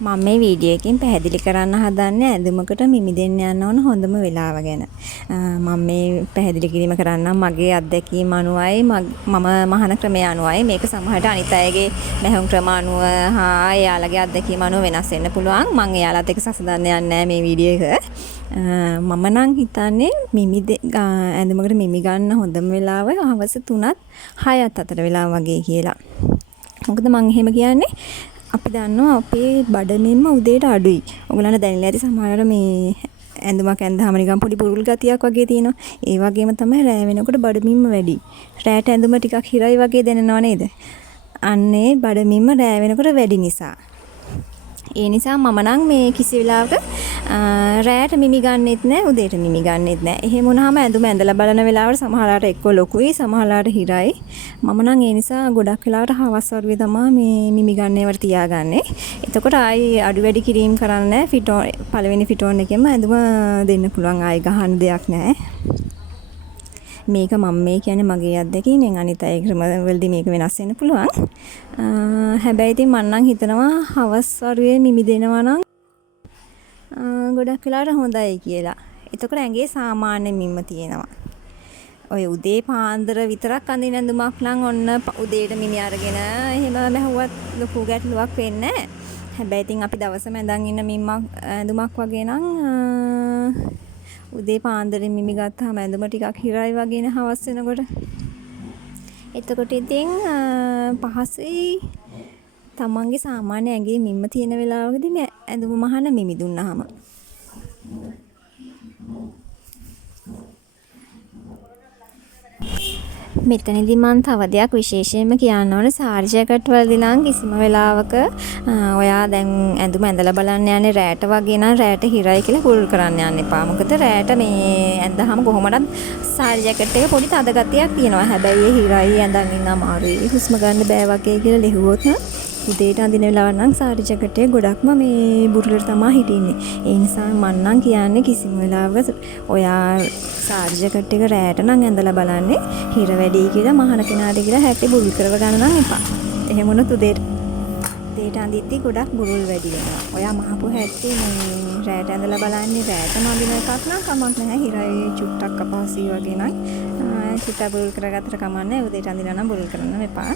මම මේ වීඩියෝ එකකින් පැහැදිලි කරන්න හදන්නේ ඇඳුමකට මිමි දෙන්න යන ඕන හොඳම වෙලාව ගැන. මම මේ පැහැදිලි කිරීම කරන්නම් මගේ අත්දැකීම් අනුවයි මම මහාන ක්‍රමය අනුවයි මේක සමහරට අනිත් අයගේ මහුම් ක්‍රම අනුව හා එයාලගේ අත්දැකීම් අනුව වෙනස් වෙන්න පුළුවන්. මම එයාලත් එක්ක සසඳන්න යන්නේ නැහැ මේ වීඩියෝ එක. මම නම් හිතන්නේ ඇඳුමකට මිමි ගන්න හොඳම වෙලාව හවස 3ත් 6ත් අතර වෙලාව වගේ කියලා. මොකද මම එහෙම කියන්නේ අපි දන්නවා අපේ බඩමින්ම උදේට අඩුයි. ඔයගොල්ලන්ට දැනෙලා ඇති සමහරවිට මේ ඇඳුමක් ඇඳහම නිකන් පොඩි බුරුල් ගතියක් වගේ තියෙනවා. ඒ වගේම තමයි රෑ වෙනකොට බඩමින්ම වැඩි. රෑට ඇඳුම ටිකක් හිරයි වගේ දැනෙනව නේද? අන්නේ බඩමින්ම රෑ වෙනකොට වැඩි නිසා. ඒ නිසා මම නම් මේ කිසි වෙලාවක රෑට මිමි ගන්නෙත් නැහැ උදේට මිමි ගන්නෙත් නැහැ. එහෙම වුණාම ඇඳුම ඇඳලා බලන වෙලාවට සමහරලාට එක්ක ලොකුයි සමහරලාට හිරයි. මම නම් ඒ නිසා ගොඩක් වෙලාවට හවස් වරුවේ තමයි මේ මිමි ගන්නේවට තියාගන්නේ. එතකොට ආයි අඩු වැඩි කිරීම කරන්නේ ෆිටෝන් පළවෙනි ෆිටෝන් එකෙන්ම ඇඳුම දෙන්න පුළුවන්. ආයි ගහන්න දෙයක් නැහැ. මේක මම මේ කියන්නේ මගේ අත්දැකීමෙන් අනිත් අය ක්‍රමවලදී මේක වෙනස් වෙන්න පුළුවන්. හැබැයි ඉතින් මම නම් හිතනවා හවස් වරුවේ මිමි දෙනවා නම් ගොඩක් වෙලාවට හොඳයි කියලා. එතකොට ඇඟේ සාමාන්‍ය මිම්ම තියෙනවා. ඔය උදේ පාන්දර විතරක් අඳින ඇඳුමක් නම් ඔන්න උදේට මිමි අරගෙන එහෙම මැහුවත් ලොකු ගැටලුවක් වෙන්නේ නැහැ. හැබැයි ඉතින් අපි දවසම ඇඳන් ඉන්න මිම්මක් ඇඳුමක් වගේ නම් උදේ පාන්දරින් මිමි ගත්තාම ඇඳුම ටිකක් හිරයි වගේනේ හවස් වෙනකොට. එතකොට ඉතින් පහසුයි තමන්ගේ සාමාන්‍ය ඇඟේ මිම්ම තියෙන වෙලාවකදී මේ ඇඳුම මහන මිමි දුන්නාම. මෙතනදී මම තව දෙයක් විශේෂයෙන්ම කියන්න ඕනේ සාරි ජැකට් වලදී නම් කිසිම වෙලාවක ඔයා දැන් ඇඳුම ඇඳලා බලන්න යන්නේ රෑට වගේ නම් රෑට හිරයි කියලා කුල් කරන්න යන්න එපා. මොකද රෑට මේ ඇඳහම කොහොමදත් සාරි ජැකට් එක පොඩි තද ගතියක් තියෙනවා. හැබැයි ඒ හිරයි ඇඳන් ඉන්න අමාරුයි. හුස්ම ගන්න බෑ වගේ කියලා ලිහුවොත් උදේට අඳින වෙලාව නම් සාරි ජැකට් එක ගොඩක්ම මේ බුරුලට තමයි හිටින්නේ. ඒ නිසා මම නම් කියන්නේ කිසිම වෙලාවක ඔයා සාරි ජැකට් එක රෑට නම් ඇඳලා බලන්නේ හිර වැඩි කියලා මහන කෙනාට කියලා හැටි බුරුල් කරව ගන්න නම් එපා. එහෙම වුණොත් උදේට අඳිද්දි ගොඩක් බුරුල් වැඩි වෙනවා. ඔයා මහපු හැටි මේ රෑට ඇඳලා බලන්නේ රෑටම අඳින එකක් නම් කමක් නැහැ. හිරයි චුට්ටක් අපහසුයි වගේ නම් චුට්ටක් බුරුල් කරගත්තට කමක් නැහැ. උදේට අඳිනවා නම් බුරුල් කරන්න එපා.